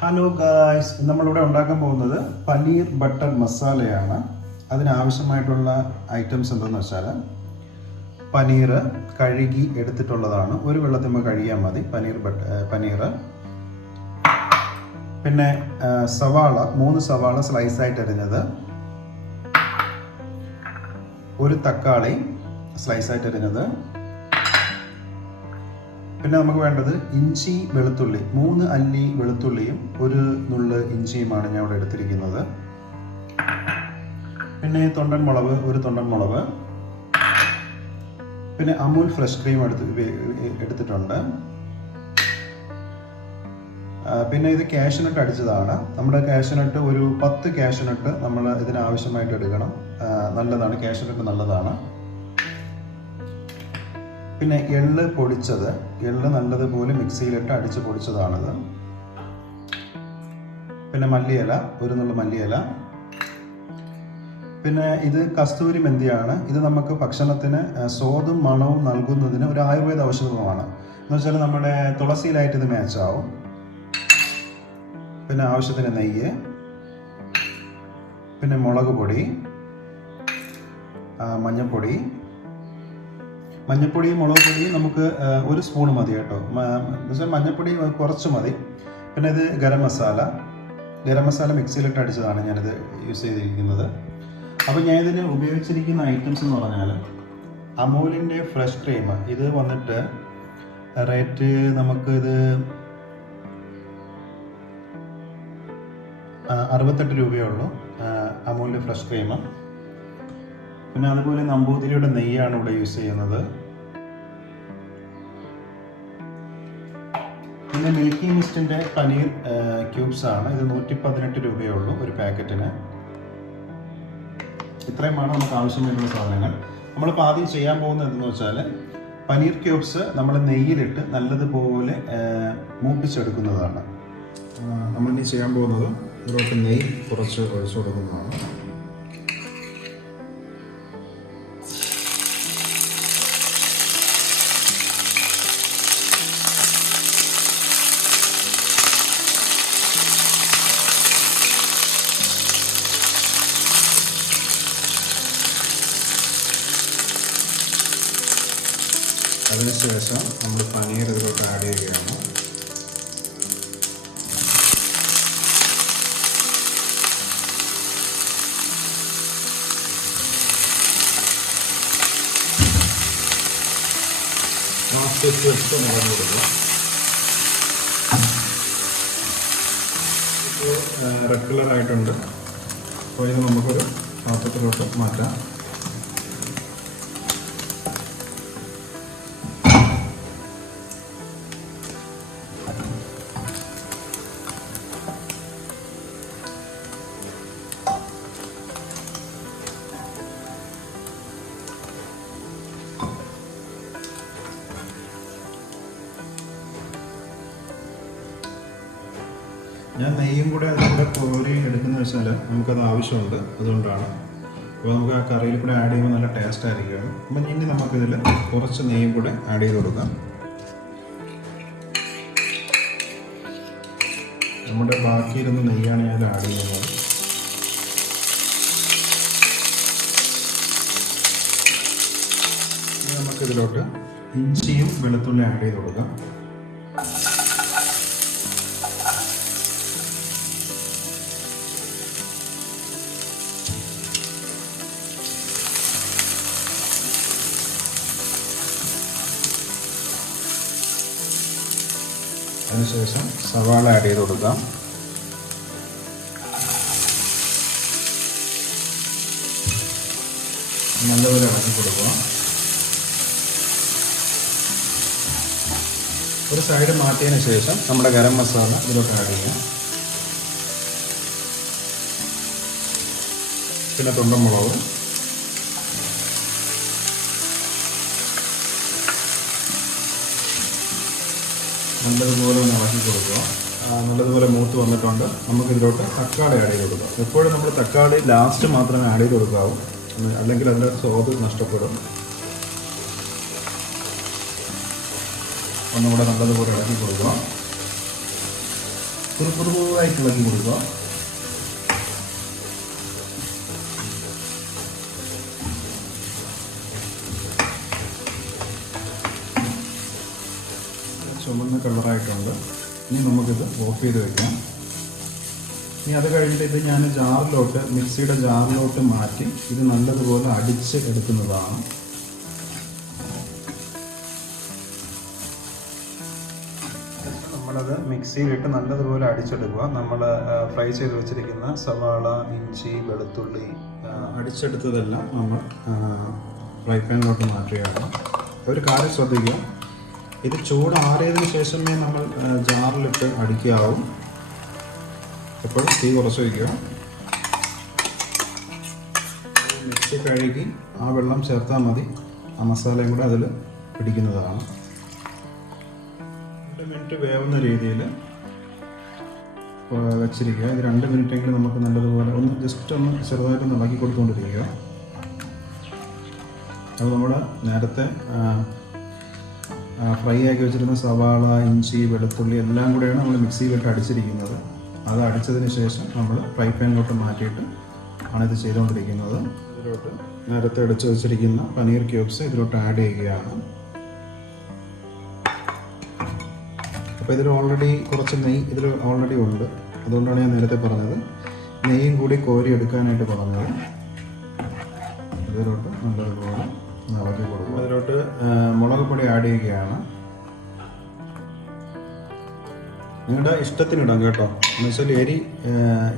Hello guys നമ്മളിവിടെ ഉണ്ടാക്കാൻ പോകുന്നത് പനീർ ബട്ടർ മസാലയാണ്. അതിനാവശ്യമായിട്ടുള്ള ഐറ്റംസ് എന്തെന്ന് വെച്ചാൽ പനീർ കഴുകി എടുത്തിട്ടുള്ളതാണ്. ഒരു വെള്ളത്തിന്മേൽ കഴുകിയാൽ മതി പനീർ ബട്ട പനീർ. പിന്നെ സവാള മൂന്ന് സവാള സ്ലൈസ് ആയിട്ട് അരിഞ്ഞത്. ഒരു തക്കാളി സ്ലൈസ് ആയിട്ട് അരിഞ്ഞത്. പിന്നെ നമുക്ക് വേണ്ടത് ഇഞ്ചി വെളുത്തുള്ളി മൂന്ന് അല്ലി വെളുത്തുള്ളിയും ഒരു നുള്ള് ഇഞ്ചിയുമാണ് ഞാൻ ഇവിടെ എടുത്തിരിക്കുന്നത്. പിന്നെ തൊണ്ടൻ മുളക് ഒരു തൊണ്ടൻ മുളക്. പിന്നെ അമൂൽ ഫ്രഷ് ക്രീം എടുത്ത് എടുത്തിട്ടുണ്ട്. പിന്നെ ഇത് കാഷ്യനട്ട് അടിച്ചതാണ്. നമ്മുടെ കാഷ്യനട്ട് ഒരു പത്ത് കാഷ്യനട്ട് നമ്മൾ ഇതിനാവശ്യമായിട്ട് എടുക്കണം. നല്ലതാണ് കാഷ്യനട്ട് നല്ലതാണ്. പിന്നെ എള്ള് പൊടിച്ചത് എള്ള് നല്ലതുപോലെ മിക്സിയിലിട്ട് അടിച്ച് പൊടിച്ചതാണിത്. പിന്നെ മല്ലിയില ഒരു നുള്ള മല്ലിയില. പിന്നെ ഇത് കസ്തൂരി മെന്തിയാണ്. ഇത് നമുക്ക് ഭക്ഷണത്തിന് സ്വാദും മണവും നൽകുന്നതിന് ഒരു ആയുർവേദ ഔഷധമാണ്. എന്ന് വെച്ചാൽ നമ്മുടെ തുളസിയിലായിട്ട് ഇത് മാച്ച് ആവും. പിന്നെ ആവശ്യത്തിന് നെയ്യ്. പിന്നെ മുളക് പൊടി മഞ്ഞൾപ്പൊടി. മഞ്ഞൾപ്പൊടിയും മുളക് പൊടിയും നമുക്ക് ഒരു സ്പൂൺ മതി കേട്ടോ. മഞ്ഞൾപ്പൊടി കുറച്ച് മതി. പിന്നെ ഇത് ഗരം മസാല. ഗരം മസാല മിക്സിയിലിട്ട് അടിച്ചതാണ് ഞാനിത് യൂസ് ചെയ്തിരിക്കുന്നത്. അപ്പോൾ ഞാൻ ഇതിന് ഉപയോഗിച്ചിരിക്കുന്ന ഐറ്റംസ് എന്ന് പറഞ്ഞാൽ അമൂലിന്റെ ഫ്രഷ് ക്രീം. ഇത് വന്നിട്ട് റേറ്റ് നമുക്ക് ഇത് അറുപത്തെട്ട് രൂപയേ ഉള്ളൂ അമൂലിന്റെ ഫ്രഷ് ക്രീം. പിന്നെ അതുപോലെ നമ്പൂതിരിയുടെ നെയ്യാണ് ഇവിടെ യൂസ് ചെയ്യുന്നത്. പിന്നെ മിൽക്കി മിസ്റ്റിന്റെ പനീർ ക്യൂബ്സ് ആണ്. ഇത് നൂറ്റി പതിനെട്ട് രൂപയേ ഉള്ളൂ ഒരു പാക്കറ്റിന്. ഇത്രയുമാണ് നമുക്ക് ആവശ്യമായിട്ടുള്ള സാധനങ്ങൾ. നമ്മളിപ്പോൾ ആദ്യം ചെയ്യാൻ പോകുന്നത് എന്തെന്ന് വെച്ചാൽ പനീർ ക്യൂബ്സ് നമ്മൾ നെയ്യിലിട്ട് നല്ലതുപോലെ മൂപ്പിച്ചെടുക്കുന്നതാണ്. നമ്മൾ ഇനി ചെയ്യാൻ പോകുന്നത് ഇതിലോട്ട് നെയ്യ് കുറച്ച് ഒഴിച്ചു കൊടുക്കുന്നതാണ്. അതിനുശേഷം നമ്മൾ പനീർ ഇതിലോട്ട് ആഡ് ചെയ്യുകയാണ്. നിറഞ്ഞു കൊടുക്കുക ഇപ്പോൾ റെഡ് കളർ ആയിട്ടുണ്ട്. അപ്പോൾ ഇത് നമുക്കൊരു പാത്രത്തിലോട്ട് മാറ്റാം. ഞാൻ നെയ്യും കൂടെ അതിന്റെ കോരി എടുക്കുന്ന വെച്ചാൽ നമുക്കത് ആവശ്യമുണ്ട്. അതുകൊണ്ടാണ്. അപ്പോൾ നമുക്ക് ആ കറിയിൽ കൂടെ ആഡ് ചെയ്യുമ്പോൾ നല്ല ടേസ്റ്റ് ആയിരിക്കും. അപ്പം ഇനി നമുക്കിതിൽ കുറച്ച് നെയ്യും കൂടെ ആഡ് ചെയ്ത് കൊടുക്കാം. നമ്മുടെ ബാക്കിയിരുന്ന നെയ്യാണ് ഞാൻ ആഡ് ചെയ്യുന്നത്. നമുക്കിതിലോട്ട് ഇഞ്ചിയും വെളുത്തുള്ളി ആഡ് ചെയ്ത് കൊടുക്കാം. അതിനുശേഷം സവാള ആഡ് ചെയ്ത് കൊടുക്കാം. നല്ലപോലെ ഇളക്കി കൊടുക്കുക. ഒരു സൈഡ് മാറ്റിയതിന് ശേഷം നമ്മുടെ ഗരം മസാല ഇതിലോട്ട് ആഡ് ചെയ്യാം പിന്നെ തുണ്ടമുളകും നല്ലതുപോലെ ഒന്ന് ഇളക്കി കൊടുക്കുക. നല്ലതുപോലെ മൂത്ത് വന്നിട്ടുണ്ട്. നമുക്ക് ഇതിലോട്ട് തക്കാളി ആഡ് ചെയ്ത് കൊടുക്കാം. എപ്പോഴും നമ്മൾ തക്കാളി ലാസ്റ്റ് മാത്രമേ ആഡ് ചെയ്ത് കൊടുക്കാവൂ. അല്ലെങ്കിൽ അതിന്റെ സ്വാദ് നഷ്ടപ്പെടും. ഒന്നുകൂടെ നല്ലതുപോലെ ഇളക്കി കൊടുക്കുക. കുറുകുറുവായിട്ട് ഇളക്കി കൊടുക്കുക. ചുമന്ന കളറായിട്ടുണ്ട്. ഇനി നമുക്കിത് ഓഫ് ചെയ്ത് വെക്കാം. ഇനി അത് കഴിഞ്ഞിട്ട് ഇത് ഞാൻ ജാറിലോട്ട് മിക്സിയുടെ ജാറിലോട്ട് മാറ്റി ഇത് നല്ലതുപോലെ അടിച്ച് എടുക്കുന്നതാണ്. നമ്മളത് മിക്സിയിലിട്ട് നല്ലതുപോലെ അടിച്ചെടുക്കുക. നമ്മൾ ഫ്രൈ ചെയ്ത് വെച്ചിരിക്കുന്ന സവാള ഇഞ്ചി വെളുത്തുള്ളി അടിച്ചെടുത്തതെല്ലാം നമ്മൾ ഫ്രൈ പാനിലോട്ട് മാറ്റുകയാണ്. ഒരു കാര്യം ശ്രദ്ധിക്കുക. ഇത് ചൂടാറിയതിന് ശേഷമേ നമ്മൾ ജാറിലിട്ട് അടിക്കാവും. എപ്പോഴും തീ കുറച്ച് വയ്ക്കുക മിക്സി കഴുകി ആ വെള്ളം ചേർത്താൽ മതി. ആ മസാലയും കൂടെ അതിൽ പിടിക്കുന്നതാണ്. രണ്ട് മിനിറ്റ് വേവുന്ന രീതിയിൽ വെച്ചിരിക്കുക. ഇത് രണ്ട് മിനിറ്റെങ്കിലും നമുക്ക് നല്ലതുപോലെ ഒന്ന് ജസ്റ്റ് ഒന്ന് ചെറുതായിട്ട് ഇളക്കി കൊടുത്തുകൊണ്ടിരിക്കുക അത് നമ്മുടെ നേരത്തെ ഫ്രൈ ആക്കി വെച്ചിരുന്ന സവാള ഇഞ്ചി വെളുത്തുള്ളി എല്ലാം കൂടെയാണ് നമ്മൾ മിക്സിയിലിട്ട് അടിച്ചിരിക്കുന്നത്. അത് അടിച്ചതിന് ശേഷം നമ്മൾ ഫ്രൈ പാനിലോട്ട് മാറ്റിയിട്ട് ഇത് ചെയ്തുകൊണ്ടിരിക്കുന്നത്. ഇതിലോട്ട് നേരത്തെ അടിച്ച് വെച്ചിരിക്കുന്ന പനീർ ക്യൂബ്സ് ഇതിലോട്ട് ആഡ് ചെയ്യുകയാണ്. അപ്പോൾ ഇതിൽ ഓൾറെഡി കുറച്ച് നെയ് ഇതിൽ ഓൾറെഡി ഉണ്ട്. അതുകൊണ്ടാണ് ഞാൻ നേരത്തെ പറഞ്ഞത്. നെയ്യും കൂടി കോരി എടുക്കാനായിട്ട് പറഞ്ഞത്. ഇതിലോട്ട് നല്ലതുപോലെ ഇളക്കി കൊടുക്കും. അതിലോട്ട് മുളക് പൊടി ആഡ് ചെയ്യുകയാണ്. നിങ്ങളുടെ ഇഷ്ടത്തിനിടാം കേട്ടോ. എന്ന് വെച്ചാൽ എരി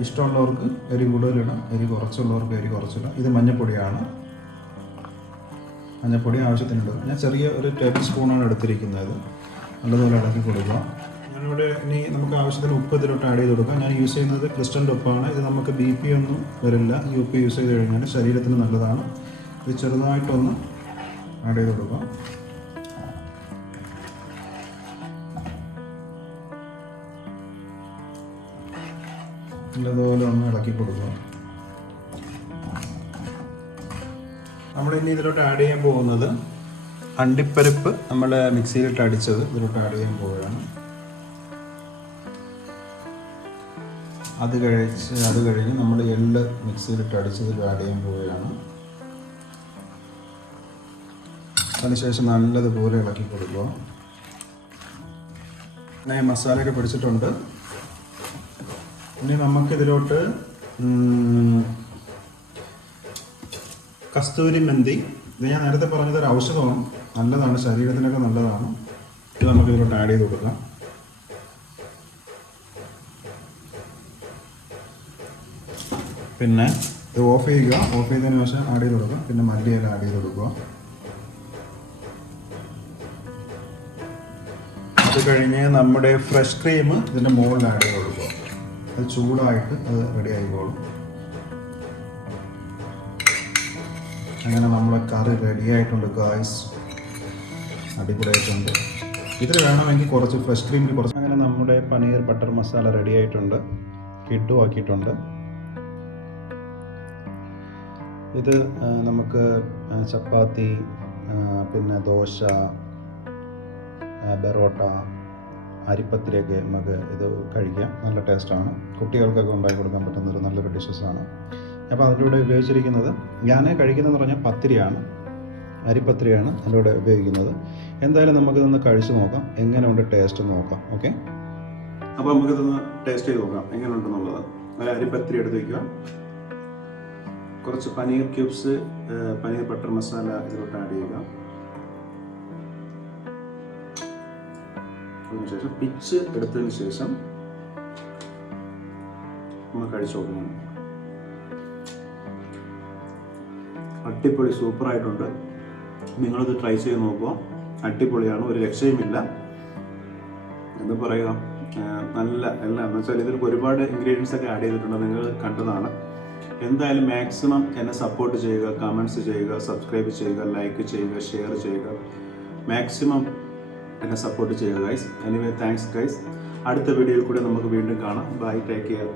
ഇഷ്ടമുള്ളവർക്ക് എരി കൂടുതലിടാം എരി കുറച്ചുള്ളവർക്ക് എരി കുറച്ചിടാം. ഇത് മഞ്ഞപ്പൊടിയാണ്. മഞ്ഞപ്പൊടി ആവശ്യത്തിനിടും ഞാൻ ചെറിയ ഒരു ടേബിൾ സ്പൂണാണ് എടുത്തിരിക്കുന്നത്. നല്ലതുപോലെ ഇളക്കി കൊടുക്കുക. ഞാനിവിടെ ഇനി നമുക്ക് ആവശ്യത്തിന് ഉപ്പ് ഇതിലോട്ട് ആഡ് ചെയ്ത് കൊടുക്കാം. ഞാൻ യൂസ് ചെയ്യുന്നത് ക്രിസ്റ്റലിന്റെ ഉപ്പാണ്. ഇത് നമുക്ക് ബി പി ഒന്നും വരില്ല. ഈ ഉപ്പ് യൂസ് ചെയ്ത് കഴിഞ്ഞാൽ ശരീരത്തിന് നല്ലതാണ്. ഇത് ചെറുതായിട്ടൊന്ന് ആഡ് ചെയ്ത് കൊടുക്കാം. നല്ലതുപോലെ ഒന്ന് ഇളക്കി കൊടുക്കുക നമ്മൾ ഇനി ഇതിലോട്ട് ആഡ് ചെയ്യാൻ പോകുന്നത് അണ്ടിപ്പരിപ്പ് നമ്മൾ മിക്സിയിലിട്ട് അടിച്ചത് ഇതിലോട്ട് ആഡ് ചെയ്യാൻ പോവുകയാണ്. അത് കഴിച്ച് അത് കഴിഞ്ഞ് നമ്മൾ എള്ള് മിക്സിയിലിട്ട് അടിച്ചതിൽ ആഡ് ചെയ്യാൻ പോവുകയാണ്. അതിനുശേഷം നല്ലതുപോലെ ഇളക്കി കൊടുക്കുക. ഞാൻ മസാലയൊക്കെ പിടിച്ചിട്ടുണ്ട്. ഇനി നമുക്കിതിലോട്ട് കസ്തൂരി മെന്തി. ഇത് ഞാൻ നേരത്തെ പറഞ്ഞത് ഒരു ഔഷധമാണ്. നല്ലതാണ് ശരീരത്തിനൊക്കെ നല്ലതാണ്. ഇത് നമുക്ക് ഇതിലോട്ട് ആഡ് ചെയ്ത് കൊടുക്കാം. പിന്നെ ഇത് ഓഫ് ചെയ്യുക. ഓഫ് ചെയ്തതിന് ശേഷം ആഡ് ചെയ്ത് കൊടുക്കുക പിന്നെ മല്ലിയില ആഡ് ചെയ്ത് കൊടുക്കുക. കഴിഞ്ഞ് നമ്മുടെ ഫ്രഷ് ക്രീം ഇതിന്റെ ചെയ്ത് കൊടുക്കുക അത് ചൂടായിട്ട് അത് റെഡി ആയിക്കോളും. അങ്ങനെ നമ്മുടെ കറി റെഡി ആയിട്ടുണ്ട് ഗായ്സ് അടിപൊളിയായിട്ടുണ്ട്. ഇതിൽ വേണമെങ്കിൽ കുറച്ച് ഫ്രഷ് ക്രീമിൽ കുറച്ച് അങ്ങനെ നമ്മുടെ പനീർ ബട്ടർ മസാല റെഡി ആയിട്ടുണ്ട്. കിഡു ആക്കിയിട്ടുണ്ട്. ഇത് നമുക്ക് ചപ്പാത്തി പിന്നെ ദോശ ബെറോട്ട അരിപ്പത്തിരിയൊക്കെ നമുക്ക് ഇത് കഴിക്കാം. നല്ല ടേസ്റ്റാണ്. കുട്ടികൾക്കൊക്കെ ഉണ്ടാക്കി കൊടുക്കാൻ പറ്റുന്ന ഒരു നല്ലൊരു ഡിഷസാണ് അപ്പോൾ അതിന്റെ കൂടെ ഉപയോഗിച്ചിരിക്കുന്നത് ഞാൻ കഴിക്കുന്നതെന്ന് പറഞ്ഞാൽ പത്തിരിയാണ്. അരിപ്പത്തിരിയാണ് അതിന്റെ കൂടെ ഉപയോഗിക്കുന്നത്. എന്തായാലും നമുക്കിതൊന്ന് കഴിച്ച് നോക്കാം. എങ്ങനെയുണ്ട് ടേസ്റ്റ് നോക്കാം. ഓക്കെ അപ്പോൾ നമുക്കിതൊന്ന് ടേസ്റ്റ് ചെയ്ത് നോക്കാം. എങ്ങനെയുണ്ടെന്നുള്ളത്. നല്ല അരിപ്പത്തിരി എടുത്ത് വയ്ക്കുക കുറച്ച് പനീർ ക്യൂബ്സ് പനീർ ബട്ടർ മസാല ഇതിലോട്ട് ആഡ് ചെയ്യുക. അതിനുശേഷം പിച്ച് എടുത്തതിന് ശേഷം നമ്മൾ കഴിച്ചു നോക്കണം. അടിപൊളി സൂപ്പറായിട്ടുണ്ട് നിങ്ങളിത് ട്രൈ ചെയ്ത് നോക്കുക. അടിപൊളിയാണ് ഒരു രക്ഷയുമില്ല. എന്ന് പറയുക? നല്ല എല്ലാം എന്ന് വെച്ചാൽ ഇതിൽ ഒരുപാട് ഇൻഗ്രീഡിയൻസ് ഒക്കെ ആഡ് ചെയ്തിട്ടുണ്ട്. നിങ്ങൾ കണ്ടതാണ്. എന്തായാലും മാക്സിമം എന്നെ സപ്പോർട്ട് ചെയ്യുക കമന്റ്സ് ചെയ്യുക സബ്സ്ക്രൈബ് ചെയ്യുക ലൈക്ക് ചെയ്യുക ഷെയർ ചെയ്യുക. മാക്സിമം എന്നെ സപ്പോർട്ട് ചെയ്യുക ഗൈസ് എനിവേ താങ്ക്സ് ഗൈസ് അടുത്ത വീഡിയോയിൽ കൂടെ നമുക്ക് വീണ്ടും കാണാം. Bye take care